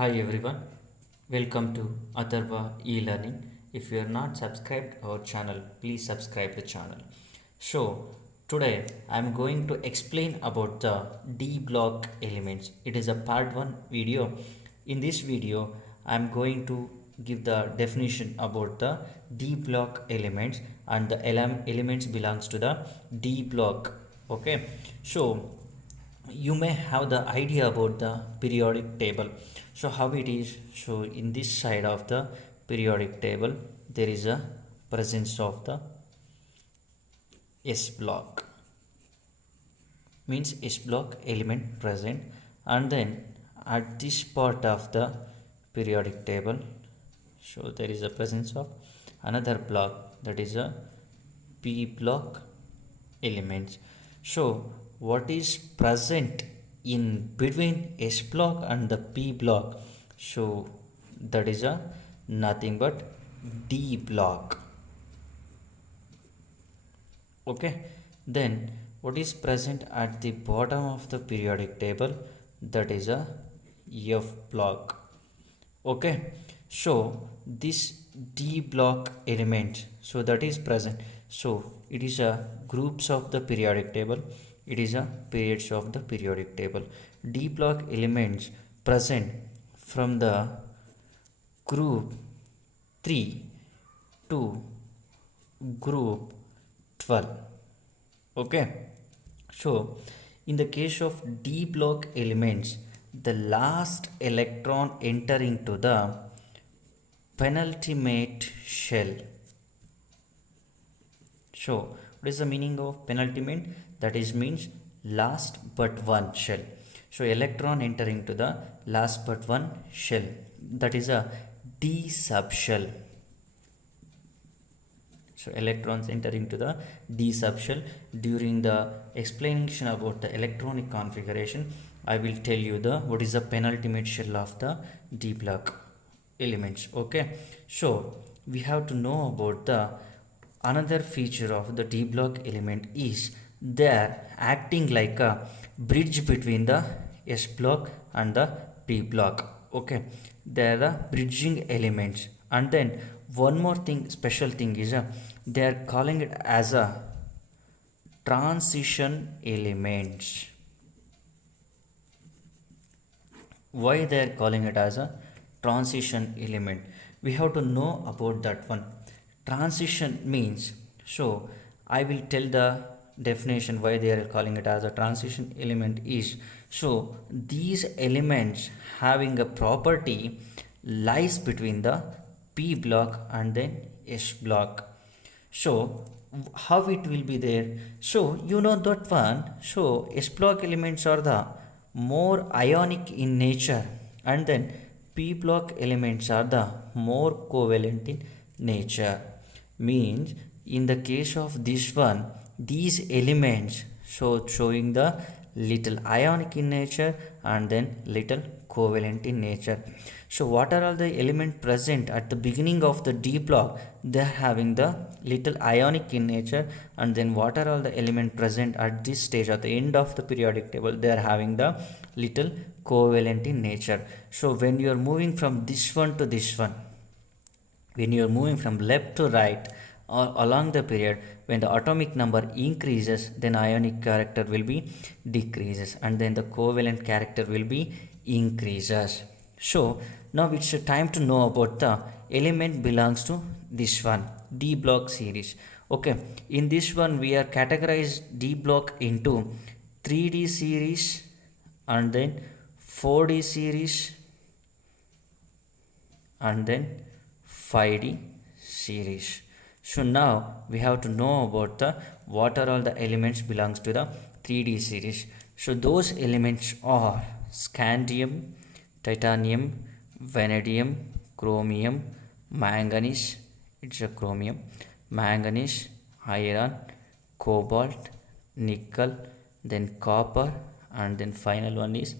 Hi everyone, welcome to Atharva e-learning. If you are not subscribed our channel, please subscribe the channel. So today I am going to explain about the D block elements. It is a part 1 video. In this video I am going to give the definition about the D block elements, and the elements belongs to the D block. Okay, so you may have the idea about the periodic table. So how it is? So in this side of the periodic table there is a presence of the S block, means S block element present, and then at this part of the periodic table, so there is a presence of another block, that is a P block elements. So what is present in between S block and the P block? So that is a nothing but D block. Okay, then what is present at the bottom of the periodic table? That is a F block. Okay, so this D block element, so that is present. So it is a groups of the periodic table, it is a periods of the periodic table. D block elements present from the group 3 to group 12. Okay, so in the case of D block elements, the last electron entering to the penultimate shell. So what is the meaning of penultimate? That is means last but one shell. So electron entering to the last but one shell, that is a D subshell. So electrons entering to the D subshell. During the explanation about the electronic configuration, I will tell you the what is the penultimate shell of the D block elements. Okay, so we have to know about the another feature of the D block element is they are acting like a bridge between the S block and the P block. Okay, they are the bridging elements. And then one more thing, special thing is they are calling it as a transition elements. Why they are calling it as a transition element? We have to know about that one. Transition means, so I will tell the definition why they are calling it as a transition element is, so these elements having a property lies between the P block and then S block. So how it will be there? So you know that one. So S block elements are the more ionic in nature, and then P block elements are the more covalent in nature. Means in the case of this one, these elements so showing the little ionic in nature and then little covalent in nature. So what are all the elements present at the beginning of the D block? They are having the little ionic in nature, and then what are all the elements present at this stage at the end of the periodic table? They are having the little covalent in nature. So when you are moving from this one to this one, when you are moving from left to right or along the period, when the atomic number increases, then ionic character will be decreases, and then the covalent character will be increases. So now it's time to know about the element belongs to this one D block series. Okay, in this one we are categorized D block into 3D series and then 4D series and then 5D series. So now we have to know about the what are all the elements belongs to the 3D series. So those elements are scandium, titanium, vanadium, chromium, manganese, it's a chromium, manganese, iron, cobalt, nickel, then copper, and then final one is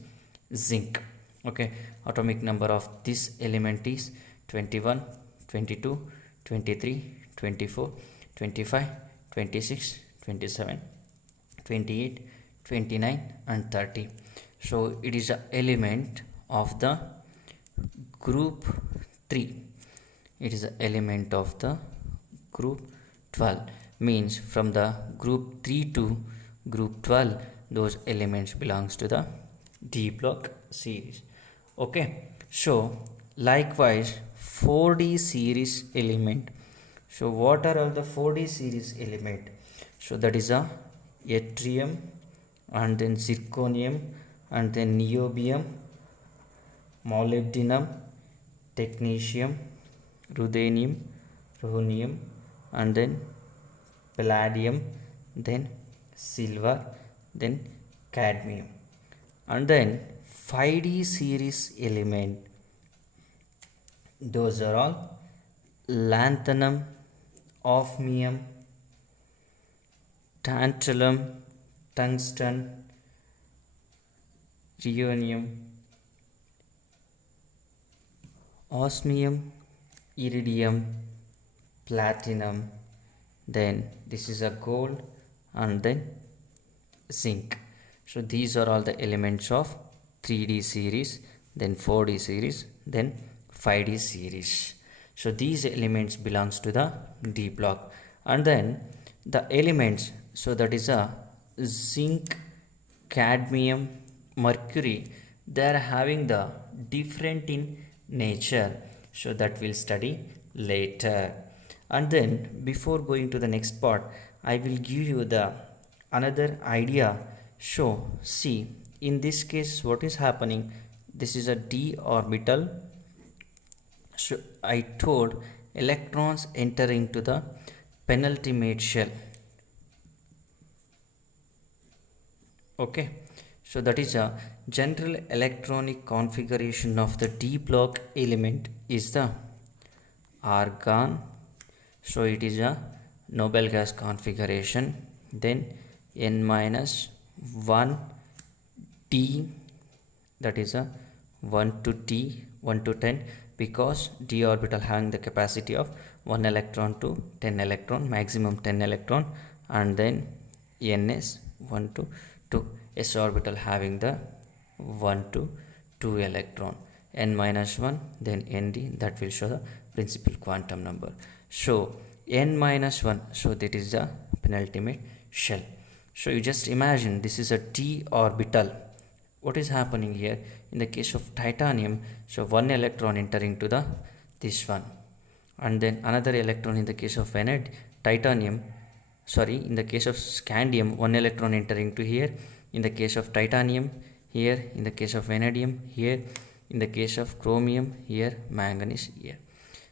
zinc. Okay, atomic number of this element is 21, 22, 23, 24, 25, 26, 27, 28, 29 and 30. So it is a element of the group 3. It is an element of the group 12. Means from the group 3 to group 12, those elements belongs to the D block series. Okay, so likewise 4D series element. So what are all the 4D series element? So that is a yttrium, and then zirconium, and then niobium, molybdenum, technetium, ruthenium, rhodium, and then palladium, then silver, then cadmium. And then 5D series element, those are all lanthanum, osmium, tantalum, tungsten, rhodium, osmium, iridium, platinum, then this is a gold, and then zinc. So these are all the elements of 3D series, then 4D series, then 5D series. So these elements belongs to the D block. And then the elements, so that is a zinc, cadmium, mercury, they are having the different in nature. So that we'll study later. And then before going to the next part, I will give you the another idea. So see, in this case what is happening, this is a d orbital. So I told electrons enter into the penultimate shell. Okay, so that is a general electronic configuration of the d block element is the argon. So it is a noble gas configuration, then n minus 1 t, that is a 1 to t 1 to 10, because d orbital having the capacity of 1 electron to 10 electron, maximum 10 electron, and then ns 1 to 2, s orbital having the 1 to 2 electron, n minus 1, then nd, that will show the principal quantum number. So n minus 1, so that is the penultimate shell. So you just imagine this is a d orbital. What is happening here in the case of titanium? So one electron entering to the this one, and then another electron in the case of titanium, sorry, in the case of scandium, one electron entering to here. In the case of titanium, here. In the case of vanadium, here. In the case of chromium, here. Manganese, here.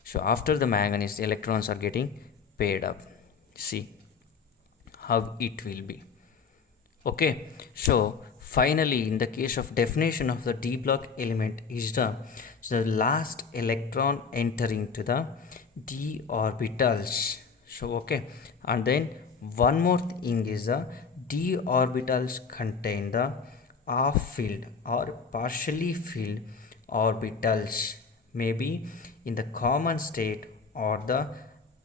So after the manganese, the electrons are getting paired up. See how it will be. Okay, so finally in the case of definition of the d block element is the last electron entering to the d orbitals. So okay, and then one more thing is the d orbitals contain the half filled or partially filled orbitals, maybe in the common state or the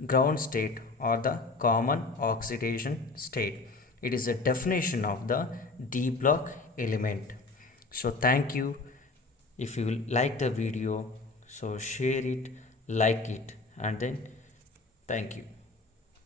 ground state or the common oxidation state. It is a definition of the D block element. So thank you. If you like the video, so share it, like it, and then thank you.